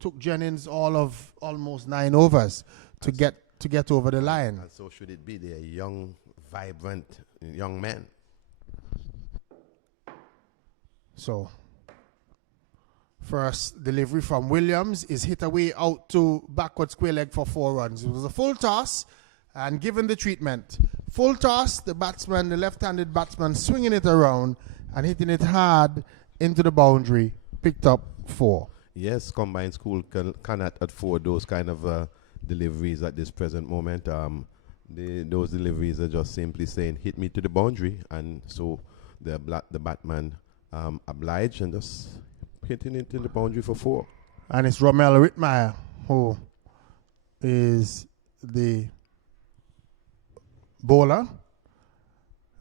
took Jennings all of almost 9 overs to get over the line. And so should it be. They're young, vibrant young men. So first delivery from Williams is hit away out to backward square leg for 4 runs. It was a full toss, and given the treatment, full toss, the left-handed batsman swinging it around and hitting it hard into the boundary, picked up 4. Yes, combined school cannot afford those kind of deliveries at this present moment. Those deliveries are just simply saying, hit me to the boundary, and so the batman obliged and just hitting it to the boundary for 4. And it's Rommel Rittmeyer who is the bowler,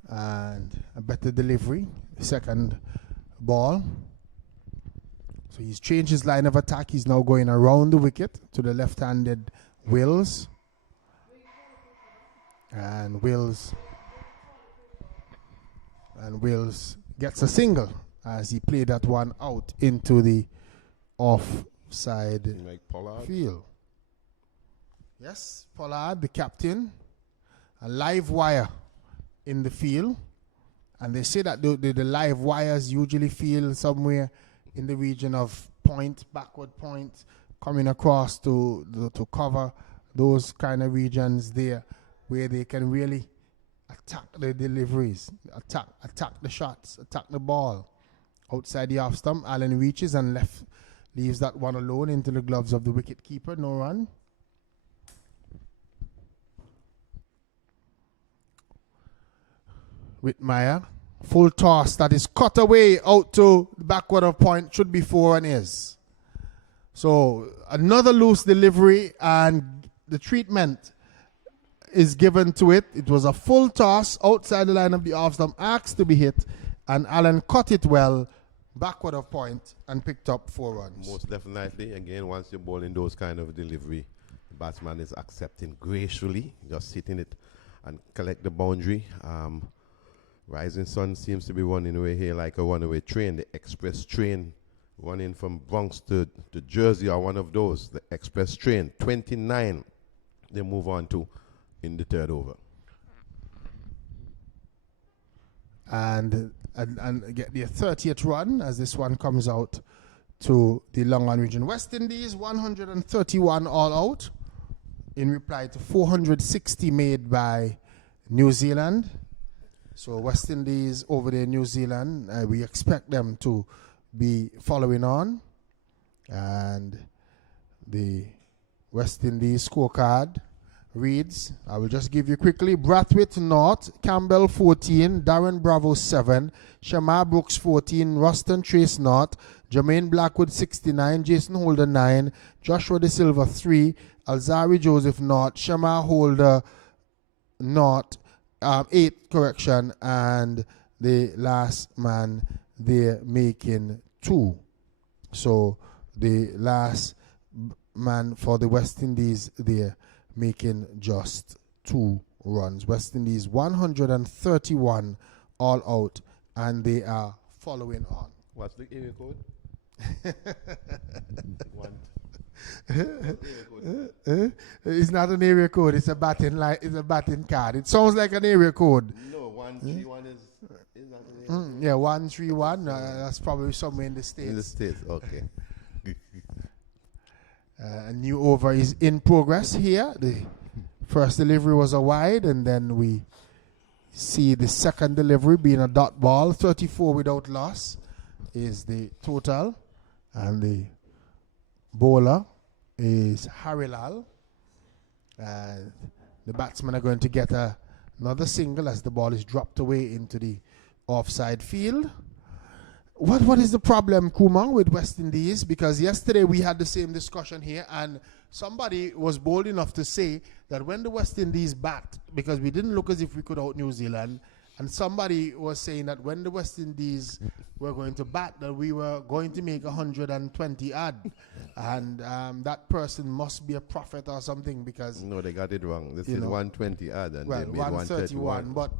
and a better delivery, second ball. So he's changed his line of attack. He's now going around the wicket to the left-handed Wills. And Wills gets a single as he played that one out into the offside field. Yes, Pollard, the captain, a live wire in the field. And they say that the live wires usually feel somewhere in the region of backward point, coming across to cover those kind of regions there where they can really attack the deliveries, attack the shots, attack the ball. Outside the off stump, Allen reaches and leaves that one alone into the gloves of the wicket keeper. No run. Whitmire, full toss that is cut away out to the backward of point, should be 4 and is. So another loose delivery, and the treatment is given to it. It was a full toss outside the line of the off stump, asked to be hit, and Allen cut it well backward of point and picked up 4 runs. Most definitely. Again, once you're bowling those kind of delivery, the batsman is accepting gracefully, just hitting it and collect the boundary. Rising Sun seems to be running away here like a runaway train. The express train running from Bronx to Jersey are one of those. The express train, 29, they move on to in the 3rd over. And get their 30th run as this one comes out to the Long Island region. West Indies, 131 all out in reply to 460 made by New Zealand. So West Indies over there, New Zealand, we expect them to be following on. And the West Indies scorecard reads, I will just give you quickly: Brathwaite North, Campbell 14, Darren Bravo 7, Shamar Brooks 14, Ruston Trace North, Jermaine Blackwood 69, Jason Holder 9, Joshua De Silva 3, Alzari Joseph North, Shamar Holder North 8, correction, and the last man there making 2. So the last man for the West Indies there making just 2 runs. West Indies 131 all out, and they are following on. What's the area code? It's not an area code. It's a batting it's a batting card. It sounds like an area code. No, 131 is not an area code. Yeah, 131. That's probably somewhere in the States. In the States, okay. A new over is in progress here. The first delivery was a wide, and then we see the second delivery being a dot ball. 34 without loss is the total, and the bowler is Harilal. The batsmen are going to get another single as the ball is dropped away into the offside field. What is the problem, Kuma, with West Indies? Because yesterday we had the same discussion here, and somebody was bold enough to say that when the West Indies bat, because we didn't look as if we could out New Zealand, and somebody was saying that when the West Indies were going to bat, that we were going to make 120 odd. And that person must be a prophet or something, because No, they got it wrong. This is 120 odd, and well, they made 131, 131. but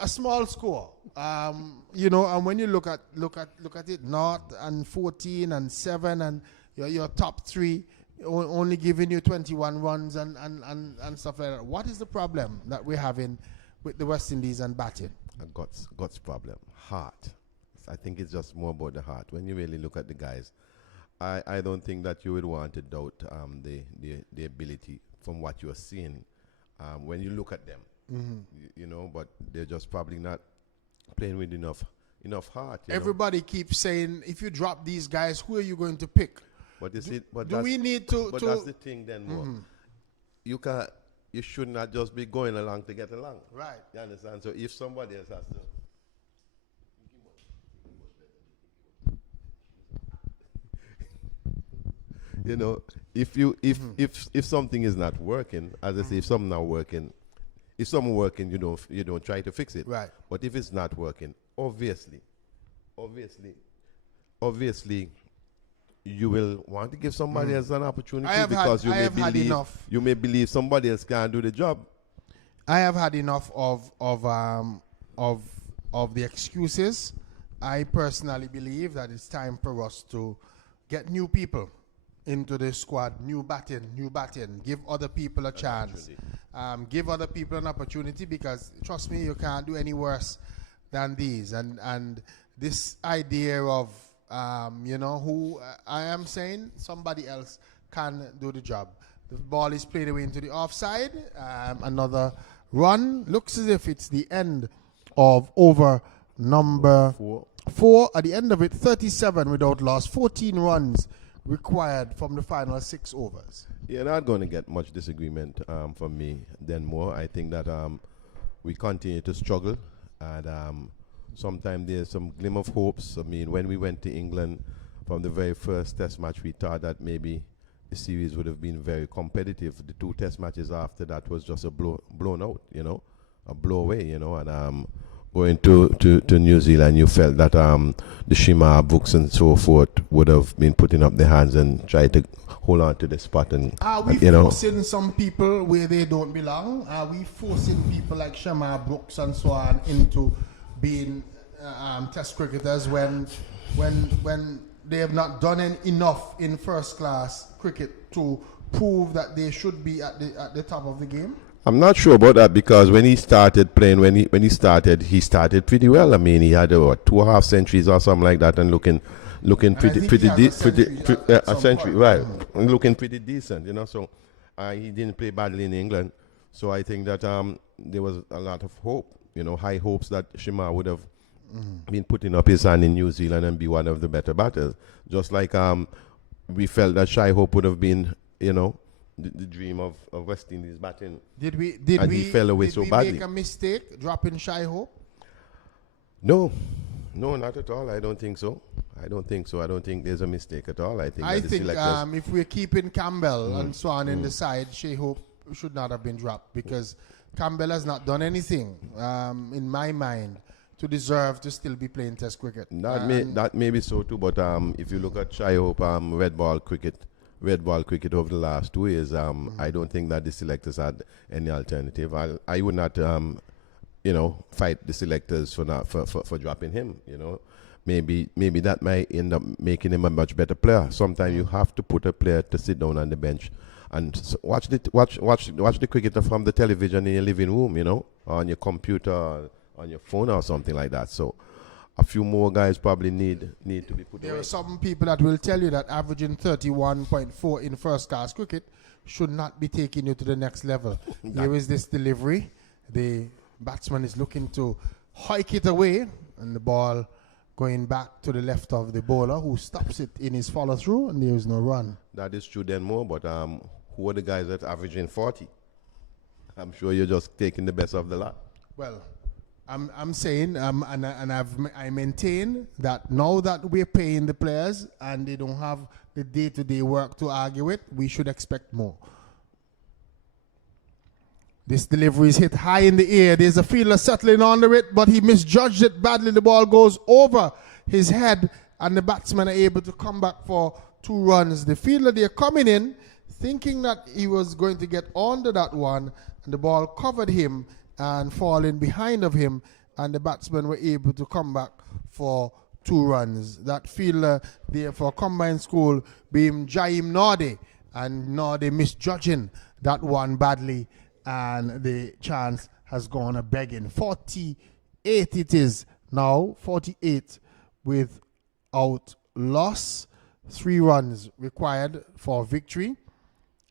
a small score. And when you look at it, North and 14 and 7 and your top three only giving you 21 runs and stuff like that. What is the problem that we're having with the West Indies and batting? A guts problem. Heart. I think it's just more about the heart. When you really look at the guys, I don't think that you would want to doubt the ability from what you are seeing when you look at them. But they're just probably not playing with enough heart. Everybody keeps saying, if you drop these guys, who are you going to pick? But we need to? But that's the thing. Then more. You should not just be going along to get along. Right. You understand? So if somebody else has to. If something is not working, as I say, if something not working, if something working, you don't try to fix it. Right. But if it's not working, obviously, you will want to give somebody else an opportunity, because you may believe somebody else can't do the job. I have had enough of the excuses. I personally believe that it's time for us to get new people into the squad, new batting, give other people a chance, give other people an opportunity, because trust me, you can't do any worse than these. And this idea of who I am saying somebody else can do the job. The ball is played away into the offside. Another run. Looks as if it's the end of over number 4. At the end of it, 37 without loss, 14 runs required from the final 6 overs. You're not going to get much disagreement from me then more. I think that we continue to struggle, and sometimes there's some glimmer of hopes. I mean, when we went to England from the very first test match, we thought that maybe the series would have been very competitive. The 2 test matches after that was just a blown out, a blow away, and going to New Zealand, you felt that the Shima books and so forth would have been putting up their hands and trying to hold on to the spot. And are we forcing some people where they don't belong? Are we forcing people like Shima Brooks and so on into being test cricketers when they have not done enough in first class cricket to prove that they should be at the top of the game? I'm not sure about that, because when he started playing, he started pretty well. I mean, he had 2.5 centuries or something like that, and looking a century, right? And looking pretty decent, So he didn't play badly in England. So I think that there was a lot of hope, high hopes that Shima would have been putting up his hand in New Zealand and be one of the better batters. Just like we felt that Shai Hope would have been, the dream of West Indies batting. He fell away so badly. Did we make a mistake dropping Shai Hope? No, not at all. I don't think so. I don't think there's a mistake at all. I think if we're keeping Campbell and so on in the side, Shai Hope should not have been dropped, because Campbell has not done anything, in my mind, to deserve to still be playing Test cricket. That may be so too, but if you look at Shai Hope, red ball cricket over the last 2 years, I don't think that the selectors had any alternative. I would not, fight the selectors for dropping him. Maybe that might end up making him a much better player. Sometimes you have to put a player to sit down on the bench and watch the cricketer from the television in your living room, or on your computer, or on your phone or something like that. So a few more guys probably need to be put away. There are some people that will tell you that averaging 31.4 in first class cricket should not be taking you to the next level. Here is this delivery. The batsman is looking to hike it away, and the ball going back to the left of the bowler, who stops it in his follow through, and there is no run. That is true then more, but who are the guys that averaging 40? I'm sure you're just taking the best of the lot. Well, I'm saying, I maintain that now that we're paying the players and they don't have the day-to-day work to argue with, we should expect more. This delivery is hit high in the air. There's a fielder settling under it, but he misjudged it badly. The ball goes over his head and the batsmen are able to come back for 2 runs. The fielder, they're coming in thinking that he was going to get onto that one, and the ball covered him and falling behind of him, and the batsmen were able to come back for 2 runs. That fielder there for Combined School being Jaim Norde, and Norde misjudging that one badly, and the chance has gone a begging. 48 it is now, 48 without loss. 3 runs required for victory.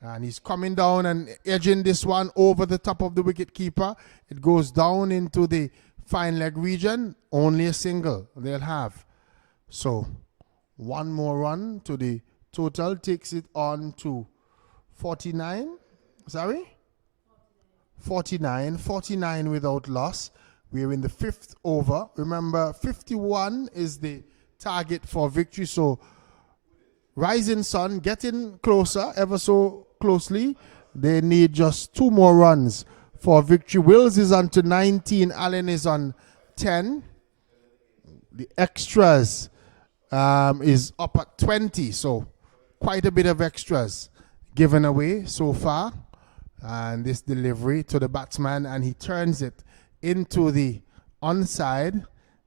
And he's coming down and edging this one over the top of the wicket keeper. It goes down into the fine leg region. Only a single they'll have. So 1 more run to the total takes it on to 49. Sorry? 49 without loss. We're in the 5th over. Remember, 51 is the target for victory. So Rising Sun getting closer, ever so closely. They need just 2 more runs for victory. Wills is on to 19. Allen is on 10. The extras is up at 20. So quite a bit of extras given away so far. And this delivery to the batsman, and he turns it into the onside,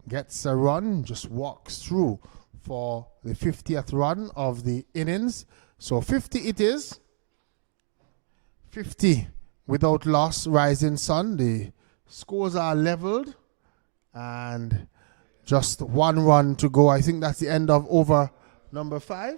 gets a run, just walks through for the 50th run of the innings. So 50 it is. 50 without loss, Rising Sun. The scores are leveled, and just 1 run to go. I think that's the end of over number 5.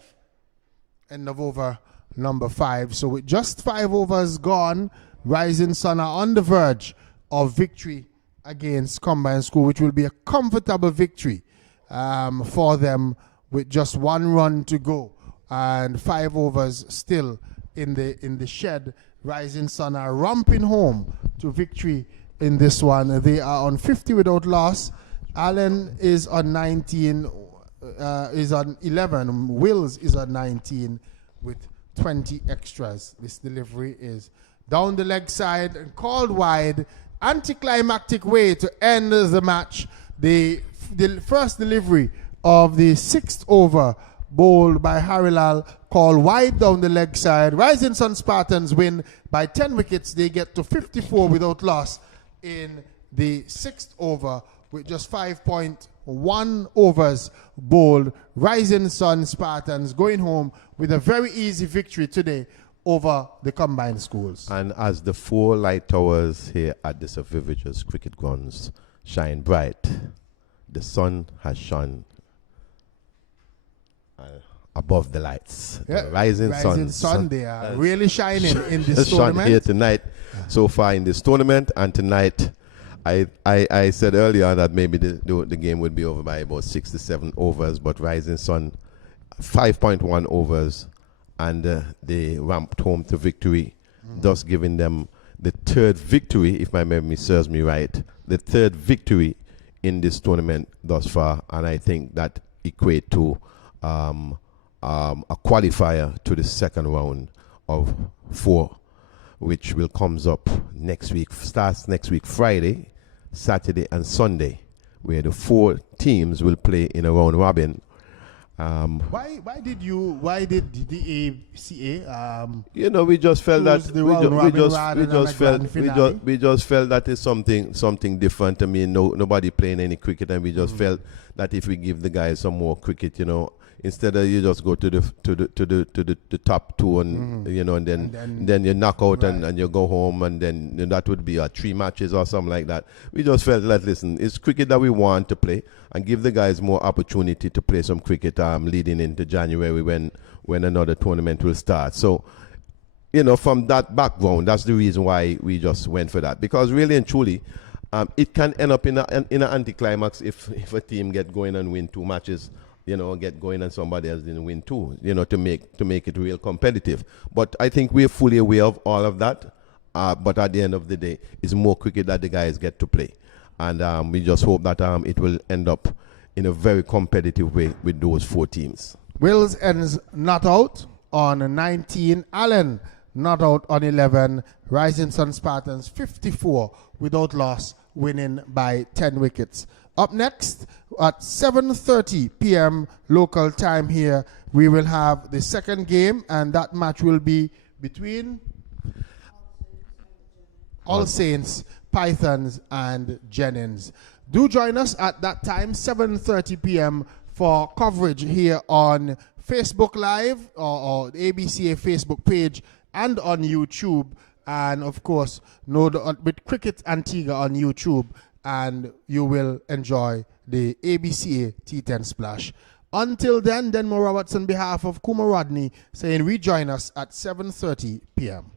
End of over number 5. So with just 5 overs gone, Rising Sun are on the verge of victory against Combined School, which will be a comfortable victory for them with just 1 run to go and 5 overs still in the shed. Rising Sun are romping home to victory in this one. They are on 50 without loss. Allen is on 19, is on 11. Wills is on 19 with 20 extras. This delivery is down the leg side and called wide. Anticlimactic way to end the match. The first delivery of the 6th over, bowled by Harilal, called wide down the leg side. Rising Sun Spartans win by 10 wickets. They get to 54 without loss in the 6th over with just 5.1 overs bowled. Rising Sun Spartans going home with a very easy victory today over the Combined Schools. And as the 4 light towers here at the Sir Viviger's cricket grounds shine bright, the sun has shone above the lights. Yeah. The rising sun, they are really shining in this tournament. Shone here tonight, so far in this tournament, and tonight, I said earlier that maybe the game would be over by about 6 to 7 overs, but Rising Sun, 5.1 overs, and they ramped home to victory, thus giving them the 3rd victory, if my memory serves me right, the 3rd victory in this tournament thus far, and I think that equate to a qualifier to the 2nd round of 4, which will comes up next week, starts next week Friday, Saturday and Sunday, where the 4 teams will play in a round robin. Why did the ABCA we just felt that we just felt that is something different. I mean, nobody playing any cricket, and we just felt that if we give the guys some more cricket, instead of you just go to the top 2 and and then you knock out, right, and you go home, and then that would be 3 matches or something like that. We just felt that, listen, it's cricket that we want to play, and give the guys more opportunity to play some cricket leading into January when another tournament will start. So from that background, that's the reason why we just went for that, because really and truly it can end up in an anticlimax if a team get going and win 2 matches, get going and somebody else didn't win 2, to make it real competitive. But I think we're fully aware of all of that. But at the end of the day, it's more cricket that the guys get to play. And we just hope that it will end up in a very competitive way with those 4 teams. Wills ends not out on 19. Allen not out on 11. Rising Sun Spartans 54 without loss, winning by 10 wickets Up next, at 7:30 p.m. local time here, we will have the second game, and that match will be between All Saints, Pythons, and Jennings. Do join us at that time, 7:30 p.m. for coverage here on Facebook Live or the ABCA Facebook page and on YouTube. And of course, with Cricket Antigua on YouTube, and you will enjoy the ABCA T10 Splash. Until then, Denmo Roberts on behalf of Kuma Rodney saying rejoin us at 7:30 p.m.